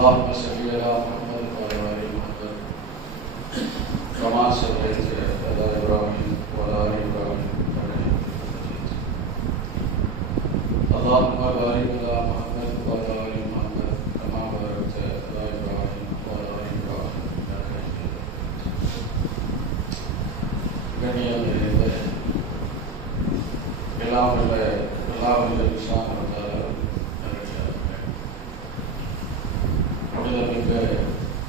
اللهم صل على محمد وعلى آل محمد كما صليت على إبراهيم وعلى آل إبراهيم إنك حميد مجيد. اللهم بارك على محمد وعلى آل محمد كما باركت على إبراهيم وعلى آل إبراهيم إنك حميد مجيد. கண்ணியம் நிறைந்த எல்லாம் வல்ல விஷாம் புனிதமிக்க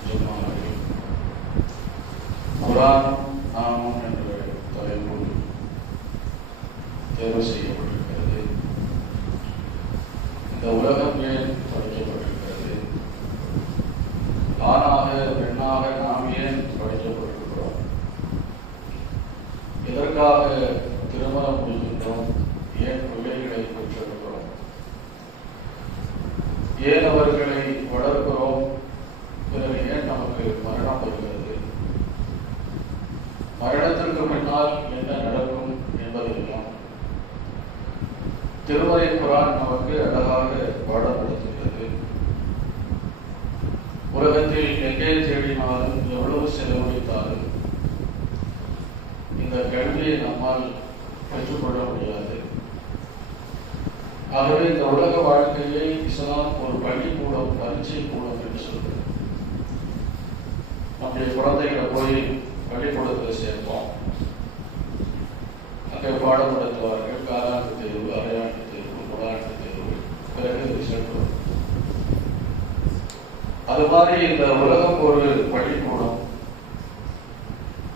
ஜும்மாவில் குர்ஆன் நாமம் என்ற தலைப்பு தேர்வு செய்யப்பட்டிருக்கிறது. இந்த உலகம் ஏன் படைக்கப்பட்டிருக்கிறது? ஆணாக பெண்ணாக நாம் ஏன் படைக்கப்பட்டிருக்கிறோம்? எதற்காக திருமணம் முடிக்கின்றோம்? ஏன் பிள்ளைகளை பெற்றிருக்கிறோம்? ஏன் அவர்களை வளர்க்கிறோம்? பிறகு ஏன் நமக்கு மரணம் வருகிறது? மரணத்திற்கு பின்னால் என்ன நடக்கும் என்பதையெல்லாம் திருமறை குர்ஆன் நமக்கு அழகாக பாடப்படுத்துகிறது. உலகத்தில் எங்கே தேடினாலும் எவ்வளவு செலவழித்தாலும் இந்த கல்வியை நம்மால் பெற்றுக்கொள்ள முடியாது. ஆகவே இந்த உலக வாழ்க்கையை இஸ்லாம் ஒரு பள்ளிக்கூடம், பரீட்சை கூடம் என்று சொல்றது. நம்முடைய குழந்தைகளை போய் பள்ளிக்கூடத்தில் சேர்ப்போம். அங்கே பாடம் நடத்துவார்கள். காலாண்டு தேர்வு, அரையாண்டு தேர்வு, முழாண்டு தேர்வு, பிறகு ரிசல்ட் வரும். அது மாதிரி இந்த உலகம் ஒரு பள்ளிக்கூடம்.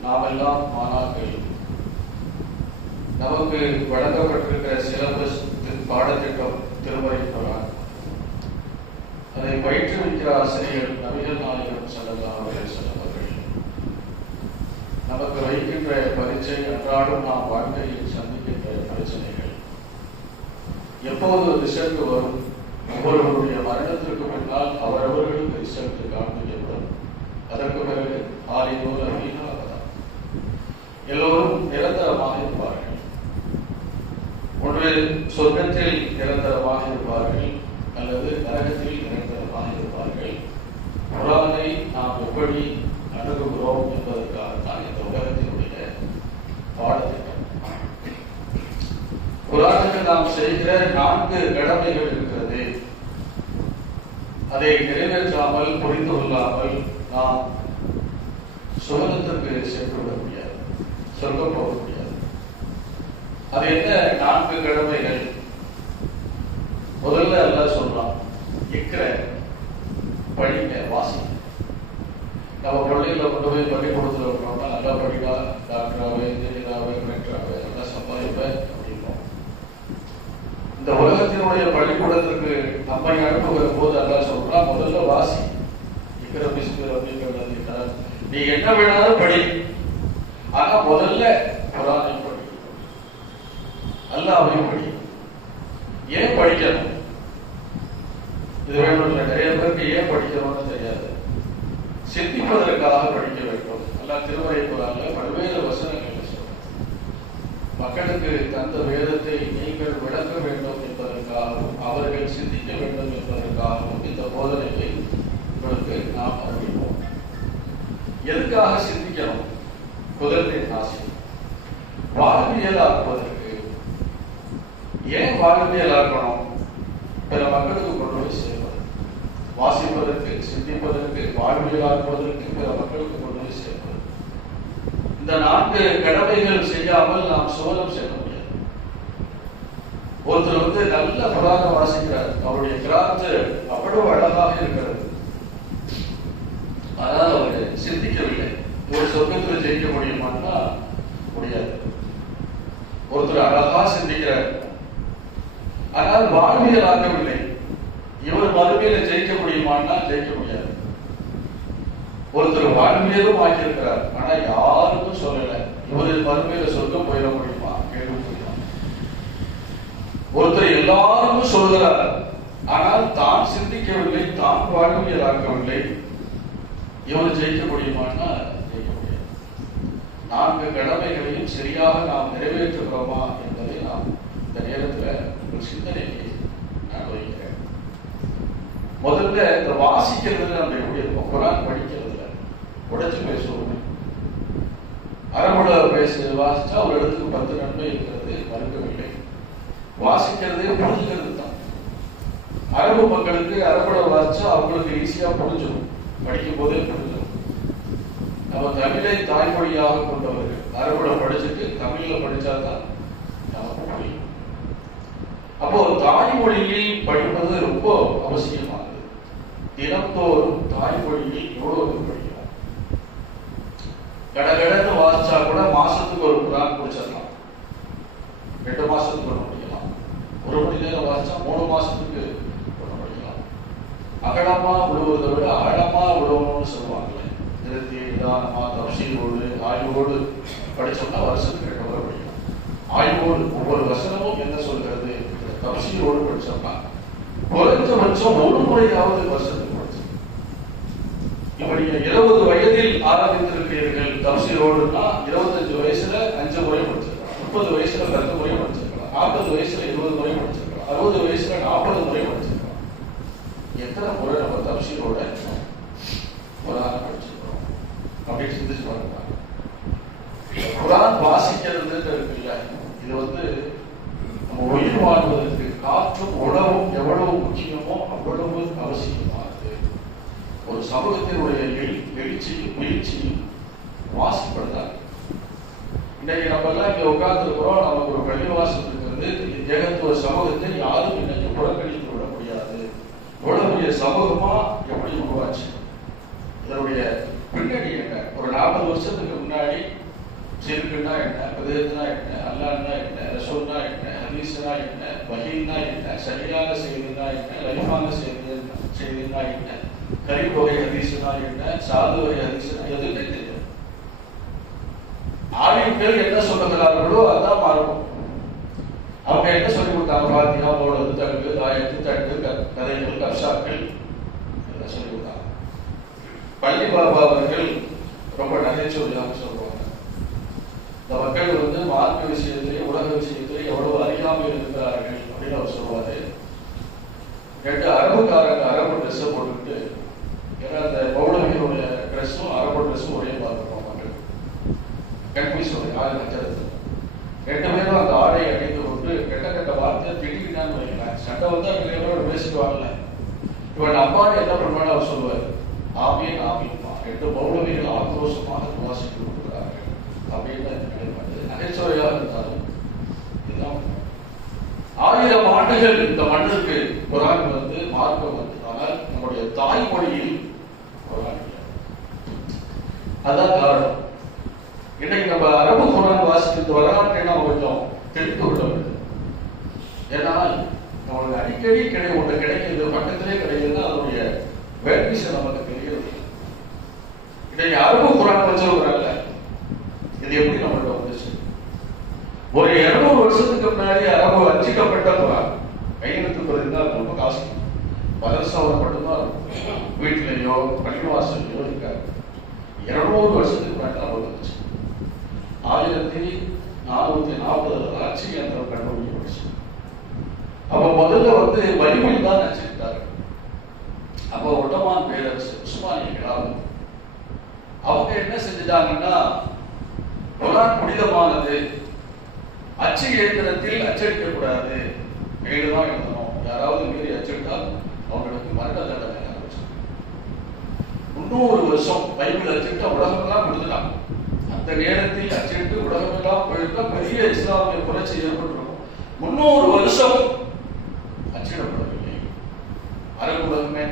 நாமெல்லாம் மாணாக்கள். நமக்கு வழங்கப்பட்டிருக்கிற சிலபஸ் பாடத்திட்டம் திருமறை குர்ஆன். அதை பயிற்றுவிக்கிற ஆசிரியர் நபிகள் நாயகம் ஸல்லல்லாஹு அலைஹி வஸல்லம் அவர்கள். நமக்கு வைக்கின்ற பரீட்சை அன்றாடம் நாம் வாழ்க்கையில் சந்திக்கின்ற பிரச்சனைகள். எப்போது ரிசல்ட் வரும்? ஒவ்வொருவருடைய மரணத்திற்கு பின்னால் அவரவர்களுக்கு ரிசல்ட் காண்பிக்கப்படும். அதற்கு பிறகு ஆலிமோல் அமீனாகதான் எல்லோரும் நிரந்தரமாக இருப்பார்கள். ஒன்று சொர்க்கத்தில் நிரந்தரமாக இருப்பார்கள், அல்லது நரகத்தில் நிரந்தரமாக இருப்பார்கள். குர்ஆனை நாம் எப்படி அணுகுகிறோம் என்பதற்காகத்தான் இந்த உலகத்தினுடைய பாடத்திட்டம். குர்ஆனுக்கு நாம் செய்கிற 4 கடமைகள் இருக்கிறது. அதை நிறைவேற்றாமல், புரிந்து கொள்ளாமல் நாம் சுவனத்திற்கு சென்று விட முடியாது, சொர்க்கம் போக முடியாது. அது என்ன 4 கடமைகள்? முதல்ல அல்லாஹ் சொல்றான், இக்ர, படிங்க, வாசிங்க. நம்ம பள்ளியில் கொண்டு போய் பள்ளிக்கூடத்தில் விட்டோம்னா நல்லா படிக்கா, டாக்டராகவே, இன்ஜினியராகவே, கலெக்டராகவே நல்லா சம்பாதிப்பேன் அப்படின்போம். இந்த உலகத்தினுடைய பள்ளிக்கூடத்திற்கு நம்மை அனுப்புகிற போது அல்லாஹ் சொல்றான், முதல்ல வாசி. இக்ர பிஸ்மி ரப்பிக்க, நீ என்ன வேணாலும் படி, ஆனா முதல்ல குர்ஆனை படி, அல்லாஹ்வையும் படி. ஏன் படிக்கணும்? இது வேணும் இல்லை, நிறைய பேருக்கு ஏன் படிக்கணும்னு தெரியாது. சிந்திப்பதற்காக படிக்க வேண்டும். அல்லாஹ் திருமறை குர்ஆன்ல பல்வேறு வசனங்கள் சொல்றார். மக்களுக்கு தந்த வேதத்தை நீங்கள் விளக்க வேண்டும் என்பதற்காகவும், அவர்கள் சிந்திக்க வேண்டும் என்பதற்காகவும் இந்த போதனையை உங்களுக்கு நாம் அறிவிப்போம். எதுக்காக சிந்திக்கணும்? குதிரத்தின் ஆசை வாழ்வியலாக்குவதற்கு. ஏன் வாழ்வியலாக்கணும்? பிற மக்களுக்கு கொண்டு போய் சேர்ப்பது, வாசிப்பதற்கு, சிந்திப்பதற்கு, வாழ்வியலாக்குவதற்கு, பிற மக்களுக்கு கொண்டு போய் சேர்ப்பது. இந்த 4 கடமைகள் செய்யாமல் நாம் சுவனம் செல்ல முடியாது. ஒருத்தர் நல்ல குர்ஆனை வாசிக்கிறார், அவருடைய கிராத்து அவ்வளவு அழகாக இருக்கிறது, ஆனால் அவர் சிந்திக்கவில்லை. ஒரு சொர்க்கத்தில் ஜெயிக்க முடியுமான்னா முடியாது. ஒருத்தர் அழகா சிந்திக்கிறார், ஆனால் வாழ்வியல் ஆகவில்லை. இவர் மறுமையில ஜெயிக்க முடியுமான்னா ஜெயிக்க முடியாது. ஒருத்தர் வாழ்வியலும் ஆக்கியிருக்கிறார், ஆனா யாருக்கும் சொல்லல இவர் மறுமையில சொர்க்கம் போயிட முடியுமா, கேள்வி முடியுமா. ஒருத்தர் எல்லாருக்கும் சொல்கிறார், ஆனால் தான் சிந்திக்கவில்லை, தான் வாழ்வியல் ஆக்கவில்லை. இவர் ஜெயிக்க முடியுமான்னா ஜெயிக்க முடியாது. 4 கடமைகளையும் சரியாக நாம் நிறைவேற்றுகிறோமா என்பதை நாம் இந்த நேரத்தில் ஒரு சிந்தனையை நான் வைக்கிறேன். முதல்ல இந்த வாசிக்கிறதுல நம்ம எப்படி இருக்கோம்? குரான் படிக்கிறதுல உடைச்சு பேசுவோம். அரபுல வாசிச்சா ஒரு இடத்துக்கு 10 நன்மை இருக்கிறது மறுக்கவில்லை. வாசிக்கிறதே புரிஞ்சுக்கிறது தான். அரபு மக்களுக்கு அரபுல வாசிச்சா அவங்களுக்கு ஈஸியா புரிஞ்சிடும், படிக்கும் போதே புரிஞ்சிடும். நம்ம தமிழை தாய்மொழியாக கொண்டவர்கள் அரபுல படிச்சுட்டு தமிழ்ல படிச்சாதான் நமக்கு புரியும். அப்போ தாய்மொழியில் படிப்பது ரொம்ப அவசியமானது. தினந்தோறும் தாய்மொழியில் எவ்வளவு படிக்கலாம்? கடகடன்னு வாசிச்சா கூட மாசத்துக்கு ஒரு குரான் படிச்சிடலாம், 2 மாசத்துக்கு ஒன்று படிக்கலாம். 1 மணி நேரம் வாசிச்சா 3 மாசத்துக்கு ஒன்று படிக்கலாம். அகலமா விழுவதை விட ஆழமா விழுவணும்னு சொல்லுவாங்கல்ல, திருத்தி நிதானமா தப்சீரோடு ஆய்வோடு படிச்சோம்னா வருஷத்துக்கு 2 முறை படிக்கலாம். ஆய்வோடு ஒவ்வொரு வசனமும் என்ன சொல்கிறது தப்சீரோடு படிச்சோம்னா குறைஞ்சபட்சம் 1 முறையாவது வருஷத்துக்கு படிச்சோம். இப்ப நீங்க 20 வயதில் ஆரம்பித்திருக்கிறீர்கள் தப்சீரோடுனா 25 வயசுல 5 முறை படிச்சிருக்கலாம், 30 வயசுல 10 முறை படிச்சிருக்கலாம், 40 வயசுல 20 முறை படிச்சிருக்கலாம், 60 வயசுல 40 முறை படிச்சிருக்கலாம். எத்தனை முறை நம்ம தப்சீரோட குரான் படிச்சிருக்கோம் அப்படின்னு சிந்திச்சு பாருங்க. குரான் வாசிக்கிறது இருக்குல்ல, இது நம்ம உயிர் வாழ்வதற்கு காற்றும் உணவும் எவ்வளவு முக்கியமோ அவ்வளவு அவசியமானது. ஒரு சமூகத்தினுடைய எழுச்சியும் வீழ்ச்சியும் வாசிப்படுதான். இன்னைக்கு நம்ம எல்லாம் இங்க உட்கார்ந்து இருக்கிறோம், நமக்கு ஒரு பள்ளிவாசல் இருக்கிறது. ஏகத்துவ சமூகத்தை யாரும் இன்னைக்கு புறக்கணித்து விட முடியாது. இவ்வளவு பெரிய சமூகமா எப்படி உருவாச்சு? இதனுடைய பின்னணி என்ன? ஒரு 40 வருஷத்துக்கு முன்னாடி ஷிர்க்குனா என்ன, விதத்துனா என்ன, அல்லாஹ்னா என்ன, ரசூல்னா என்ன, ஹதீஸ்னா என்ன, வஹீனா என்ன, சரியான செய்தினா என்ன, லைஃபான செய்தினா என்ன, கரிபோகை ஹதீஸ்னா என்ன, சாது வகை ஹதீஸ்னா எதுவுமே தெரியாது. ஆலிம்கள் என்ன சொல்லுகிறார்களோ அதான் மாறும். அவங்க என்ன சொல்லி கொடுத்தாங்க? பாத்தியா, ஓடுறது, தங்கு, தாயத்து, தட்டு, கதைகள், கப்சாக்கள் என்ன சொல்லி கொடுத்தாங்க. பள்ளி பாபா அவர்கள் ரொம்ப நகைச்சுவையாக சொல்லுவாங்க. இந்த மக்கள் மார்க்க விஷயத்திலே உலக விஷயத்திலே எவ்வளவு அறியாமல் இருக்கிறார்கள் அப்படின்னு அவர் சொல்லுவாரு. 2 அரபுக்காரங்க அரபு ட்ரெஸ்ஸை போட்டுக்கிட்டு, ஏன்னா அந்த பௌலவியனுடைய ட்ரெஸ்ஸும் அரபு ட்ரெஸ்ஸும் ஒரே பார்த்துருப்போம் மக்கள். கன்ஃபியூஸ் ஆறு நட்சத்திரத்தில் 2 பேரும் அந்த ஆடை அணிந்து கொண்டு கெட்ட கெட்ட வார்த்தை திடீர்னு வைக்கலாம். சண்டை வந்தா நிறைய பேர் பேசிக்குவாங்கல்ல. இவன் அப்பான்னு என்ன பண்ணுவான்னு அவர் சொல்லுவார், ஆமீன் ஆமீன்மா. 2 பௌலவிகள் ஆக்ரோஷமாக வாசித்து கொடுக்கிறார்கள் அப்படின்னு நகைச்சுவையாக இருந்தாலும் இதுதான். 1000 ஆண்டுகள் இந்த மண்ணுக்கு குரான் மார்க்கம் ஆனால் நம்முடைய தாய்மொழியில் குரான் இல்லை. அதான் காரணம். இன்னைக்கு நம்ம அரபு குரான் வாசிக்கிறது வரலாற்றை நாம் கொஞ்சம் தெரிந்து கொள்ள வேண்டும். ஏன்னா நம்மளுக்கு அடிக்கடி கிடைக்கிறது பக்கத்திலே கிடைக்குதுன்னா அதனுடைய வேல்யூஸ் நமக்கு தெரிகிறது. இன்னைக்கு அரபு குரான் வச்சிருக்கிறாங்க, இது எப்படி நம்மள்ட்ட வந்துச்சு? ஒரு 200 வருஷத்துக்கு முன்னாடி அரபு அச்சிக்கப்பட்ட குரான் கையெழுத்து பதிந்தால் ரொம்ப காசு, மதரசாவில் மட்டும்தான் இருக்கும், வீட்டிலேயோ பள்ளிவாசலையோ இருக்காது. 200 வருஷத்துக்கு முன்னாடி தான் வந்துச்சு. 1440 அச்சு யந்திரம் கண்டுபிடிக்கப்பட்டுச்சு. அப்ப முதல்ல பைபிள் தான் அச்சிட்டாரு. அப்போ ஒட்டமான் பேரரசு உஸ்மானியர்களால் அவங்க என்ன செஞ்சுட்டாங்கன்னா, குரான் புனிதமானது, அச்சு இயந்திரத்தில் அச்சடிக்கக்கூடாது, கையில்தான் எழுதணும், யாராவது மீறி அச்சிட்டால் அவங்களுக்கு மரண தண்டனை ஆரம்பிச்சு. 300 வருஷம் பைபிள் அச்சிட்டு உலகமெல்லாம் கொடுத்துட்டாங்க. அந்த நேரத்தில் அச்சிட்டு உலகமெல்லாம் போயிருந்தா பெரிய இஸ்லாமிய புரட்சி ஏற்பட்டிருக்கும். 300 வருஷம் அச்சிடப்படவில்லை. அரபு உலகமே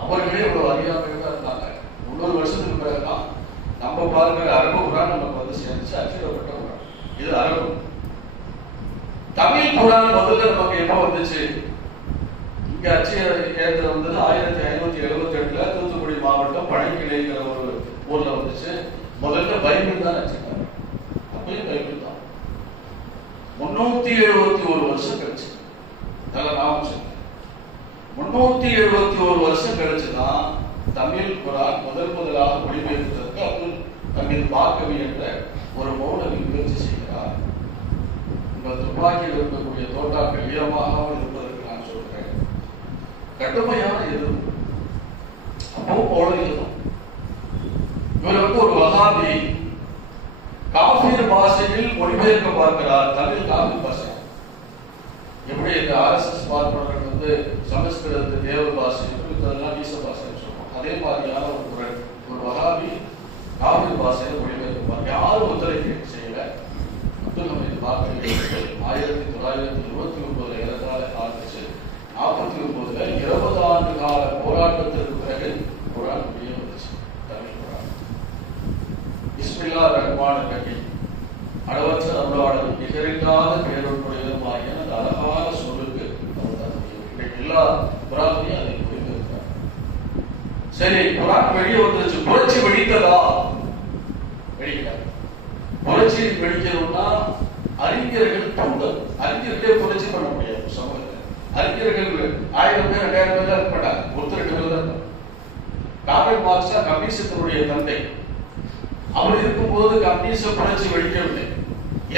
அவர்களே இவ்வளவு அறியாமையாக தான் இருந்தாங்க. 300 வருஷத்துக்கு பிறகுதான் நம்ம பாருங்க அரபு குரான் நமக்கு சேர்ந்துச்சு, அச்சிடப்பட்ட குரான். இது அரபு. தமிழ் குரான் முதல்ல நமக்கு எப்ப வந்துச்சு? இங்க அச்சு ஏற்ற 1578 தூத்துக்குடி மாவட்டம் பழங்கிளைங்கிற ஒரு ஊர்ல வந்துச்சு. முதல்ல பைபிள் தான் அச்சிட்டாங்க. அப்பயும் பைபிள் தான். 371 வருஷம் கழிச்சு, நல்ல நாமம் சொன்னேன், 371 வருஷம் கழிச்சுதான் தமிழ் குரான் முதலாக மொழிபெயர்ப்பதற்கு அப்துல் ஹமீத் பார்க்கவி என்ற ஒரு மௌலவி முயற்சி செய்கிறார். உங்கள் துப்பாக்கியில் இருக்கக்கூடிய தோட்டாக்கள் ஈரமாக இருப்பதற்கு நான் சொல்கிறேன். கடுமையான எதிர்ப்பு. எப்பவும் போல இருக்கும். இவர் ஒரு வகாபி காஃபீர் பாஷையில் மொழிபெயர்க்க பார்க்கிறார். தமிழ் காஃபீர் பாஷை எப்படி இந்த RSS பார்ப்பவர்கள் சமஸ்கிருதத்து தேவ பாஷை இதெல்லாம் வீச பாஷைன்னு சொல்லுவோம். அதே மாதிரியான ஒரு குரல் ஒரு வகாபி காஃபீர் பாஷையில் மொழிபெயர்ப்பார். யாரும் ஒத்துழைப்பு செய்யல. அப்துல் ஹமீது பாக்கரி 1929 ஏறத்தாழ ஆரம்பிச்சு 49 20 ஆண்டு கால போராட்டத்திற்கு பிறகு குரான் வெளியே வந்துச்சு. தமிழ் குரான் பிஸ்மில்லாஹிர் ரஹ்மானிர் ரஹீம் அளவற்ற அருளாளர் நிகரில்லாத பேரொருடையதுமாகிய அந்த அழகான சொல்லுக்கு இன்னைக்கு எல்லா குரானையும் அதை புரிந்திருக்கிறார். சரி, குரான் வெளியே வந்துருச்சு. புரட்சி வெடித்ததா? வெடிக்கல. புரட்சி வெடிக்கணும்னா அறிஞர்கள் தூண்டல். அறிஞர்களே புரட்சி பண்ண முடியாது சமூகத்தில். அறிஞர்கள் 1000 பேர் 2000 பேர் தான் இருப்பாங்க. ஒருத்தர் 2 பேர் தான் இருப்பாங்க. கார்ல் மார்க்ஸ் கம்யூனிசத்தினுடைய தந்தை. அவர் இருக்கும்போது கம்யூனிச புரட்சி வெடிக்கவில்லை.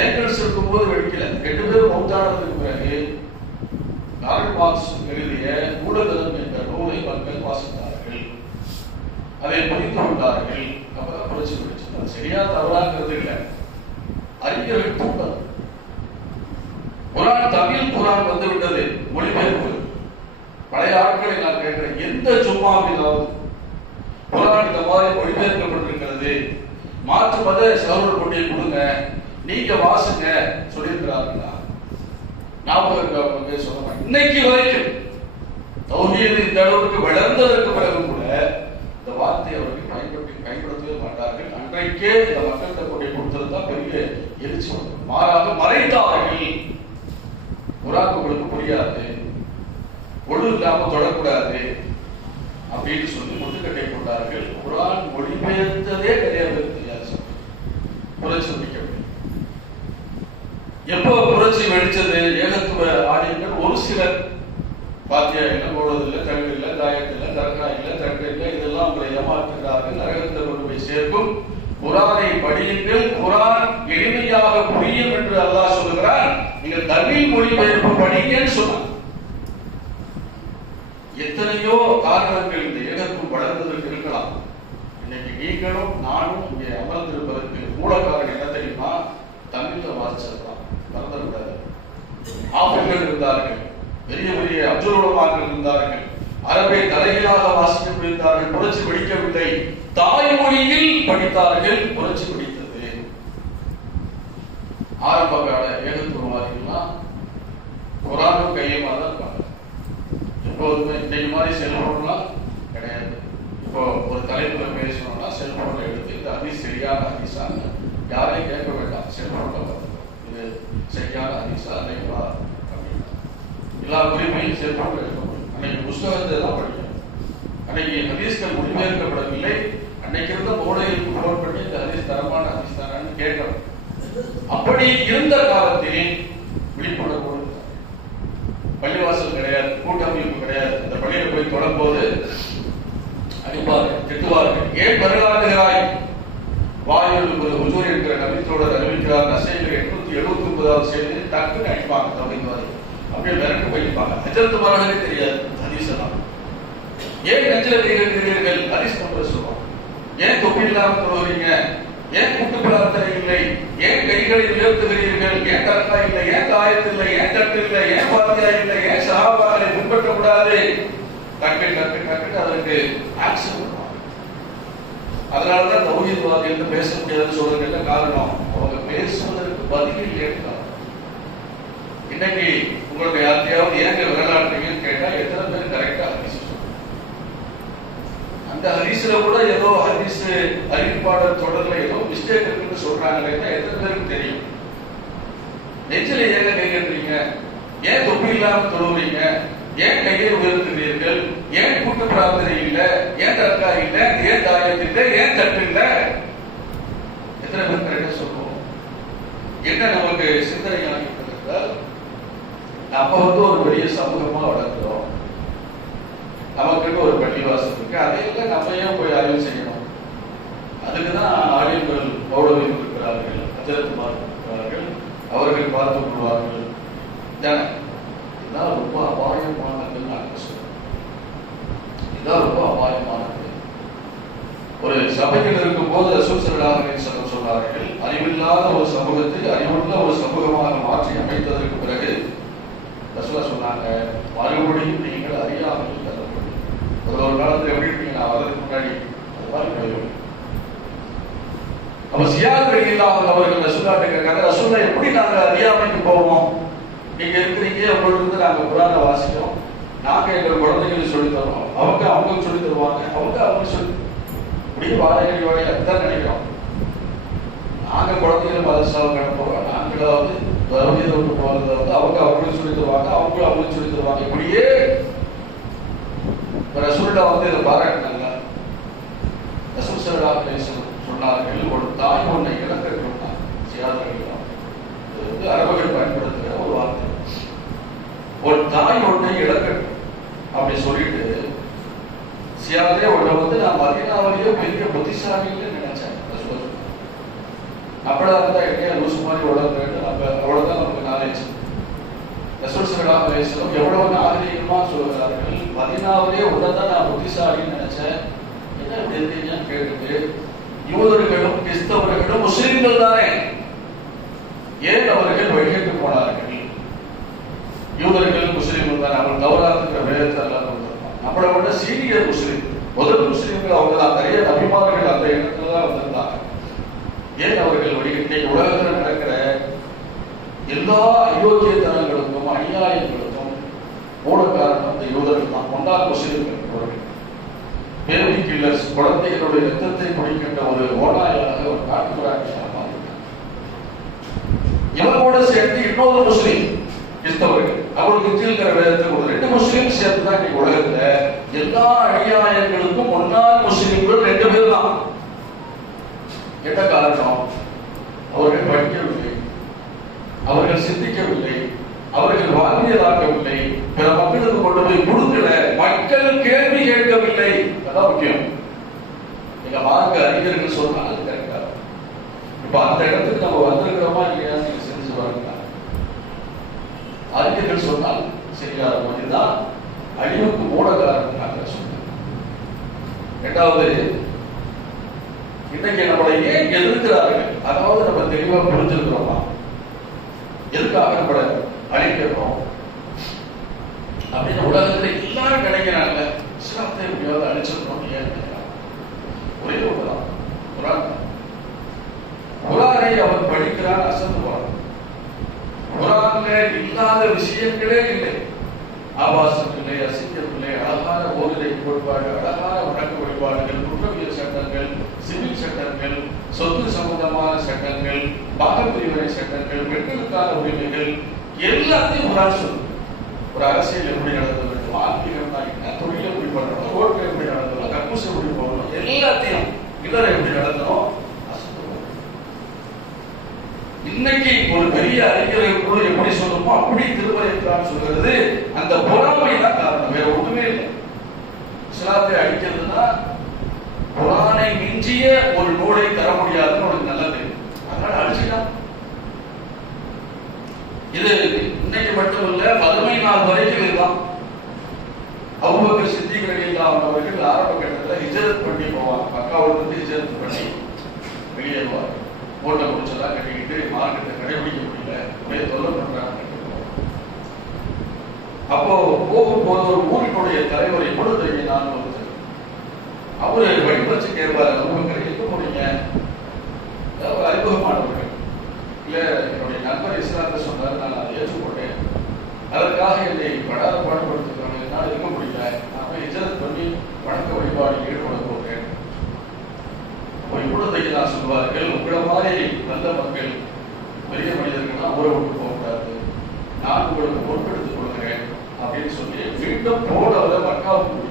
ஏங்கல்ஸ் இருக்கும்போது வெடிக்கல. 2 பேரும் மௌத்தானதுக்கு பிறகு கார்ல் மார்க்ஸ் எழுதிய ஊடகம் என்ற நூலை மக்கள் வாசித்தார்கள். அதை புரிந்து கொண்டார்கள். அப்பதான் புரட்சி வெடிச்சு. அது சரியா தவறாங்கிறது இல்லை. அறிஞர்கள் தூண்டல். குரான் தமிழ் குரான் வந்து விட்டது. மொழிபெயர்ப்பு பழைய ஆட்களை நான் கேட்கிறேன், எந்த ஜும்மாவிலாவது குரான் இந்த மாதிரி மொழிபெயர்க்கப்பட்டிருக்கிறது, மாற்று மத சகோதரர் கொண்டே கொடுங்க, நீங்க வாசுங்க சொல்லியிருக்கிறார்களா? ஞாபகம் சொல்ல இன்னைக்கு வரைக்கும் தௌஹீத் இந்த அளவுக்கு வளர்ந்ததற்கு பிறகு கூட இந்த வார்த்தை அவர்கள் பயன்படுத்தவே மாட்டார்கள். அன்றைக்கே இந்த மக்கள்கிட்ட கொண்டே கொடுத்ததுதான் பெரிய எழுச்சி வந்தது. மாறாக மறைத்தார்கள். குரான் உங்களுக்கு புரியாது, ஒழு இல்லாம தொடக்கூடாது அப்படின்னு சொல்லி முட்டுக்கட்டை கொண்டார்கள். குரான் மொழிபெயர்த்ததே கிடையாது. புரட்சி வெடிக்கவில்லை. எப்போ புரட்சி வெடிச்சது? ஏகத்துவ ஆணையங்கள் ஒரு சிலர் பாத்தியா இல்லை, போடுவதில்லை, தங்கு இல்லை, தாயத்து இல்லை, தர்கா இல்லை, தங்கு இல்லை, இதெல்லாம் உங்களை ஏமாற்றுகிறார்கள், நரகத்தை கொண்டு போய் சேர்க்கும். குரானை படியுங்கள், குரான் எளிமையாக புரியும் என்று அல்லாஹ் சொல்லுகிறார். நீங்கள் தமிழ் மொழிபெயர்ப்பு படிங்கன்னு சொன்னார். எத்தனையோ காரணங்கள் இந்த ஏகத்துவம் வளர்ந்ததற்கு இருக்கலாம். இன்னைக்கு நீங்களும் நானும் இங்கே அமர்ந்திருப்பதற்கு மூல காரணம் என்ன தெரியுமா? தமிழ்ல வாசிச்சதுதான். மறந்துவிடாது. ஆப்பிள்கள் இருந்தார்கள், பெரிய பெரிய அப்துல் உலமாக்கள் இருந்தார்கள், அரபை தலைகீழாக வாசிக்க முடிந்தார்கள். புரட்சி வெடிக்கவில்லை. தாய்மொழியில் படித்தார்கள், புரட்சி வெடித்தது. ஆரம்ப கால ஏகத்துவவாதிகள்லாம் குரானும் கையமா தான் இருப்பாங்க. எப்போதுமே இன்னைக்கு மாதிரி செல்போன்லாம் கிடையாது. இப்போ ஒரு தலைப்புல பேசணும்னா செல்போன்ல எடுத்து இந்த ஹதீஸ் சரியான ஹதீஸா யாரையும் கேட்க வேண்டாம், செல்போன்ல பார்த்துக்கோ இது சரியான ஹதீஸா இல்லைங்களா அப்படின்னா எல்லா குறிப்பையும் செல்போன்ல எடுக்க முடியும். அன்னைக்கு புஸ்தகத்தை தான் படிக்கணும். அன்னைக்கு ஹதீஸ்கள் மொழிபெயர்க்கப்படவில்லை. அன்னைக்கு இருந்த மூலையில் ஃபோன் பண்ணி இந்த ஹதீஸ் தரமான ஹதீஸ் தானு கேட்கணும். அப்படி இருந்த காலத்தில் விழிப்புணர்வு பள்ளிவாசல் கிடையாது, கூட்டமைப்பு கிடையாது. இந்த பள்ளியில போய் தொடரும்போது அடிப்பார்கள், திட்டுவார்கள். ஏன் வரலாறுகிறாய்? வாயில் ஹுஜூர் என்கிற நபித்தோடர் அறிவிக்கிறார். நசையில் 879வது செய்தி டக்குன்னு அடிப்பாங்க. தமிழ்வாதி அப்படியே விரட்டு போயிருப்பாங்க. ஹஜ்ரத் மார்களே தெரியாது ஹதீஸ் எல்லாம். ஏன் நெஞ்சில கைகள் ஹதீஸ் கொண்டு சொல்லுவோம். ஏன் தொப்பி இல்லாம தொழுகிறீங்க? ஏன் கூட்டு பிரார்த்தனை இல்லை? ஏன் கைகளை உயர்த்துகிறீர்கள்? ஏன் தர்கா இல்லை? ஏன் தாயத்து இல்லை? ஏன் தட்டு இல்லை? ஏன் பாத்தியா இல்லை? ஏன் சஹாபாக்களை பின்பற்றக்கூடாது? டக்கு டக்கு டக்கு அதற்கு ஆக்ஷன் பண்ணுவாங்க. அதனாலதான் தௌஹீத்வாதிகள் பேச முடியாதுன்னு சொல்றதுக்கு காரணம் அவங்க பேசுவதற்கு பதில் கேட்கலாம். இன்னைக்கு உங்களுக்கு யார்த்தையாவது ஏங்க விரலாடுறீங்கன்னு கேட்டா எத்தனை பேர் கரெக்டா ஹதீஸ் சொல்றாங்க? அந்த ஹதீஸ்ல கூட ஏதோ ஹதீஸ் அறிவிப்பாளர் தொடர்ல ஏதோ மிஸ்டேக் இருக்குன்னு சொல்றாங்க. எத்தனை பேருக்கு தெரியும்? நெஞ்சில ஏங்க கை கட்டுறீங்க? ஏன் தொப்பி இல்லாம தொழுவீங்க? ஏன் கையை உயர்த்துகிறீர்கள்? ஏன் கூட்டு பிரார்த்தனை இல்லை? ஏன் தர்கா இல்லை? ஏன் தாயத்து இல்லை? ஏன் தட்டு இல்லை? எத்தனை பேர் கரெக்டா சொல்லுவோம்? என்ன நமக்கு சிந்தனை ஆகிவிட்டது? நம்ம ஒரு பெரிய சமூகமா வளர்க்கிறோம். நமக்கு ஒரு பள்ளிவாசல் இருக்கு. அதையெல்லாம் நம்ம ஏன் போய் ஆய்வு செய்யணும்? அதுக்குதான் ஆலிம்கள் மௌலவிகள் இருக்கிறார்கள், ஹஜ்ரத்மார் இருக்கிறார்கள், அவர்கள் பார்த்துக் கொள்வார்கள். இதுதான் ரொம்ப அபாயமானது. நான் சொல்றேன், இதுதான் ரொம்ப அபாயமானது. சபையில் இருக்கும் போது ரசூல் ஸல்லல்லாஹு அலைஹி வஸல்லம் சொன்னார்கள், அறிவில்லாத ஒரு சமூகத்தை அறிவுள்ள ஒரு சமூகமாக மாற்றி அமைத்ததற்கு பிறகு ரசூல் சொன்னாங்க, மறுபடியும் நீங்கள் அறியாமல் தரப்படும். ஒரு காலத்தில் எப்படி இருப்பீங்க, நான் வரதுக்கு முன்னாடி அது மாதிரி கிடையாது. அப்ப ஜியாத் ரலியல்லாஹு அவர்கள் ரசூலுல்லாஹ் கேட்கிறாங்க, ரசூலுல்லாஹ் எப்படி நாங்க அறியாமைக்கு போவோம்? நீங்க இருக்கிறீங்க, உங்களுக்கு நாங்க குர்ஆனை வாசிக்கிறோம், நாங்க எங்க குழந்தைகளுக்கு சொல்லி தரோம், அவங்க அவங்களுக்கு சொல்லி தருவாங்க, அவங்க சொல்லி இப்படி வாழைகளோட தான் நினைக்கிறோம். நாங்க குழந்தைகளை மதரசாவுக்கு அனுப்புறோம், நாங்களாவது தர்மீதத்துக்கு போறது அவங்க அவங்களுக்கு சொல்லி தருவாங்க, அவங்களுக்கு சொல்லி தருவாங்க. இப்படியே ரசூலுல்லாஹ் இதை பாராட்டினாங்க. ரசூல் ஸல்லல்லாஹு அலைஹி வஸல்லம் சொன்னார்கள், ஒரு தாய் ஒன்றை இழக்கட்டும். அரபுகள் பயன்படுத்துகிற ஒரு வார்த்தை, ஒரு தாய் ஒன்றை இழக்கட்டும் அப்படி சொல்லிட்டு சியாதே உன்னை நான் மதீனாவிலேயே பெரிய புத்திசாலின்னு நினைச்சேன். அப்படிதான் இருந்தா எங்கேயா லூசு மாதிரி உலகம் அவ்வளவுதான் நமக்கு நாலேஜ். ரசூல் ஸல்லல்லாஹு அலைஹி வஸல்லம் எவ்வளவு நாகரீகமா சொல்கிறார்கள், மதீனாவிலேயே உன்னதான் நான் புத்திசாலின்னு நினைச்சேன், என்ன இப்படி இருக்கீங்கன்னு கேட்டுட்டு, யூதர்களும் கிறிஸ்தவர்களும் முஸ்லிம்கள் தானே, ஏன் அவர்கள் வழிகட்டு போனார்கள்? யூதர்கள் முஸ்லிம்கள் தான், அவர்கள் தௌராத்துங்கிற வேதத்தை எல்லாம் வந்திருப்பாங்க. நம்மளை விட சீனியர் முஸ்லிம், முதல் முஸ்லிம்கள் அவங்க தான். நிறைய நபிமார்கள் அந்த இடத்துல தான் வந்திருந்தாங்க. ஏன் அவர்கள் வழிகட்டை? உலகத்தில் நடக்கிற எல்லா அயோக்கியத்தனங்களுக்கும் அநியாயங்களுக்கும் மூல காரணம் இந்த யூதர்கள் தான். முன்னாள் முஸ்லிம்கள் அவர்கள் பேபி கில்லர்ஸ், குழந்தைகளுடைய ரத்தத்தை குடிக்கின்ற ஒரு ஓநாயாக ஒரு காட்டுமிராண்டியாக மாறிவிட்டார். இவரோடு சேர்த்து இன்னொரு முஸ்லீம் கிறிஸ்தவர்கள், அவருக்கு கீழ்கிற வேதத்தில் ஒரு 2 முஸ்லீம் சேர்த்து தான் இன்னைக்கு உலகத்துல எல்லா அநியாயங்களுக்கும் முன்னாள் முஸ்லீம்கள் 2 பேர் தான். என்ன காரணம்? அவர்கள் படிக்கவில்லை, அவர்கள் சிந்திக்கவில்லை, அவர்கள் வாழ்வியலாக்கவில்லை, பிற மக்களுக்கு கொண்டு போய் கொடுக்கல, மக்கள் கேள்வி கேட்கவில்லை. அதான் முக்கியம். நீங்க மார்க்க அறிஞர்கள் சொன்னால் அது கரெக்டா. இப்ப அந்த இடத்துக்கு நம்ம வந்திருக்கிறோமா இல்லையா நீங்க செஞ்சு பாருங்க. அறிஞர்கள் சொன்னால் சரியா இருக்கும். இதுதான் அழிவுக்கு மூல காரணம் நான் சொன்னேன். இரண்டாவது, இன்னைக்கு நம்மளை ஏன் எதிர்க்கிறார்கள்? அதாவது நம்ம தெளிவா புரிஞ்சிருக்கிறோமா? எதுக்காக நம்மளை அழிக்கிறோம் அப்படின்னு உலகத்துல எல்லாரும் நினைக்கிறாங்க. இஸ்லாத்தை எப்படியாவது அழிச்சிருக்கோம் ஏன் நினைக்கிறாங்க? ஒரே ஒன்றுதான், குர்ஆன். குர்ஆனை அவன் படிக்கிறான், அசந்து போறான். குர்ஆன்ல இல்லாத விஷயங்களே இல்லை. ஆபாசம் இல்லை, அசிங்கம் இல்லை, அழகான ஓரிரை கோட்பாடு, அழகான வழக்கு வழிபாடுகள், குற்றவியல் சட்டங்கள், சிவில் சட்டங்கள், சொத்து சம்பந்தமான சட்டங்கள், பாகப்பிரிவினை சட்டங்கள், பெண்களுக்கான உரிமைகள் எல்லாத்தையும் குர்ஆன் சொல்லுது. ஒரு அரசியல் எப்படி நடத்த வேண்டும், ஆன்மீகம் என்ன, தொழில் எப்படி பண்ணணும், ஓட்டு எப்படி நடத்தணும், கக்கூசு எப்படி போடணும், எல்லாத்தையும் இல்லறை எப்படி நடத்தணும். இன்னைக்கு ஒரு பெரிய அறிஞர்கள் எப்படி சொல்லணுமோ அப்படி திருமறைத்தான் சொல்கிறது. அந்த பொறாமை தான் காரணம், வேற ஒண்ணுமே இல்லை. இஸ்லாத்தை அழிக்கிறதுனா குர்ஆனை மிஞ்சிய ஒரு நூலை தர முடியாதுன்னு உனக்கு நல்லா தெரியும், அதனால அழிச்சுக்கலாம். இது இன்னைக்கு மட்டுமல்ல, மறுமை நாள் வரைக்கும் இதுதான். அபூபக்கர் சித்திக் ரலியல்லாஹு அவர்கள் ஆரம்ப கட்டத்தில் ஹிஜ்ரத் பண்ணி போவாங்க. மக்காவிலிருந்து ஹிஜ்ரத் பண்ணி வெளியேறுவாங்க. மூட்டை முடிச்செல்லாம் கட்டிக்கிட்டு மார்க்கெட்டை கடைபிடிக்க முடியல, ஒரே தொல்லை பண்றாங்க. அப்போ போகும்போது ஒரு ஊரினுடைய தலைவர் எப்பொழுது நான் வந்து அவரு வழிபச்சு கேட்பாரு, அபூபக்கர் எங்க போறீங்க? அறிமுகமானவர்கள் இல்ல, என்னுடைய நண்பர் இஸ்லாத்தை சொன்னார், நான் அதை ஏற்றுக்கொண்டேன், அதற்காக என்னை படாத பாடுபடுத்துகிறாங்க, என்னால் இருக்க முடியல, நான் ஹிஜ்ரத் பண்ணி வணக்க வழிபாடு ஈடுபட போகிறேன். இப்பொழுதைக்கு நான் சொல்வார்கள், உங்களை மாதிரி நல்ல மக்கள் பெரிய மனிதர்கள்லாம் ஊரை விட்டு போகக்கூடாது, நான் உங்களுக்கு பொறுப்பெடுத்துக் கொள்கிறேன் அப்படின்னு சொல்லி மீண்டும் போனவரை மக்காவுக்கு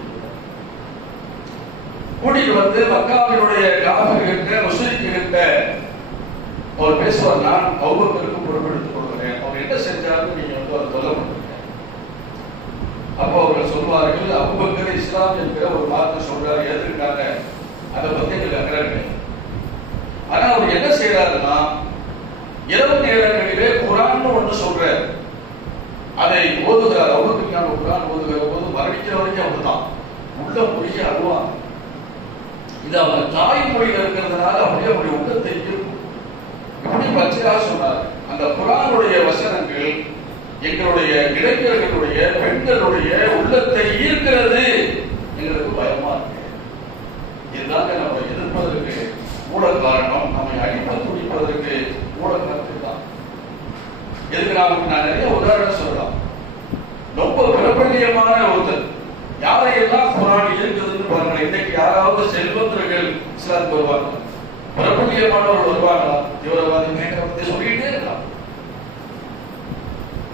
கூட்டிட்டு வந்து மக்காவினுடைய காபிர்கிட்ட முஸ்லிம்கிட்ட அவர் பேசுவார், நான் அபூபக்கருக்கு பொறுப்பெடுத்துக் கொள்கிறேன், அவர் என்ன செஞ்சாலும் நீங்க வந்து அதை சொல்ல மாட்டீங்க. அப்போ அவர்கள் சொல்வார்கள், அபூபக்கர் இஸ்லாம் என்கிற ஒரு வார்த்தை சொல்றாரு, எதிர்க்காங்க, அதை பத்தி எங்களுக்கு அக்கறை கிடையாது. ஆனா அவர் என்ன செய்யறாருன்னா, இரவு நேரங்களிலே குர்ஆன் ஒன்று சொல்றாரு, அதை ஓதுகிறார். அபூபக்கர் குர்ஆன் ஓதுகிற போது மரணிக்கிற வரைக்கும் அவர்தான் உள்ள புரிய அழுவாங்க. இது அவங்க தாய்மொழியில் இருக்கிறதுனால அப்படியே அப்படி உள்ளத்தை இருக்கும். இப்படி பச்சையாக சொன்னார். அந்த குர்ஆனுடைய வசனங்கள் எங்களுடைய இளைஞர்களுடைய பெண்களுடைய உள்ளத்தை ஈர்க்கிறது. எங்களுக்கு பயமா இருக்கு. இதுதாங்க நம்ம எதிர்ப்பதற்கு மூல காரணம். நம்மை அடிப்ப துடிப்பதற்கு மூல காரணம் தான். எதுக்கு நான் நிறைய உதாரணம் சொல்லலாம். ரொம்ப பிரபல்யமான ஒருத்தர் யாரையெல்லாம் குர்ஆன் இருக்குதுன்னு பாருங்க. இன்னைக்கு யாராவது செல்வந்தர்கள் இஸ்லாத்துக்கு வருவாங்க, பிரபல்யமானவர்கள் வருவாங்களா? தீவிரவாதி பத்தி சொல்லிட்டே இருக்கலாம்.